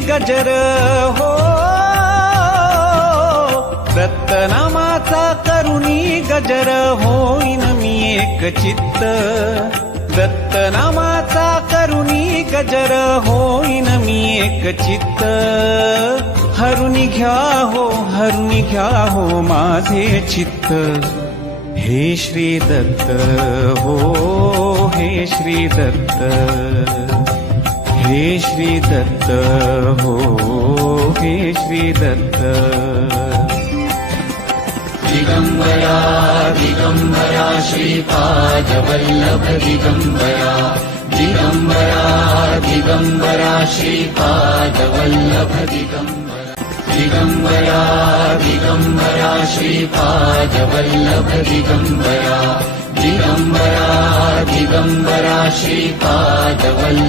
गजर हो, दत्तनामाचा करुणी गजर होईन मी एक चित्त, दत्तनामाचा करुणी गजर होईन मी एक चित्त. हरुनी घ्या हो माझे चित्त. हे श्री दत्त हो, हे श्री दत्त, हे श्री दत्त हो, हे श्री दत्त. दिगंबरा दिगंबरा श्रीपादवल्लभ दिगंबरा, दिगंबरा दिगंबरा श्रीपादवल्लभ दिगंबरा, दिगंबरा दिगंबरा श्रीपादवल्लभ दिगंबरा, दिगंबरा दिगंबरा श्रीपादवल्लभ.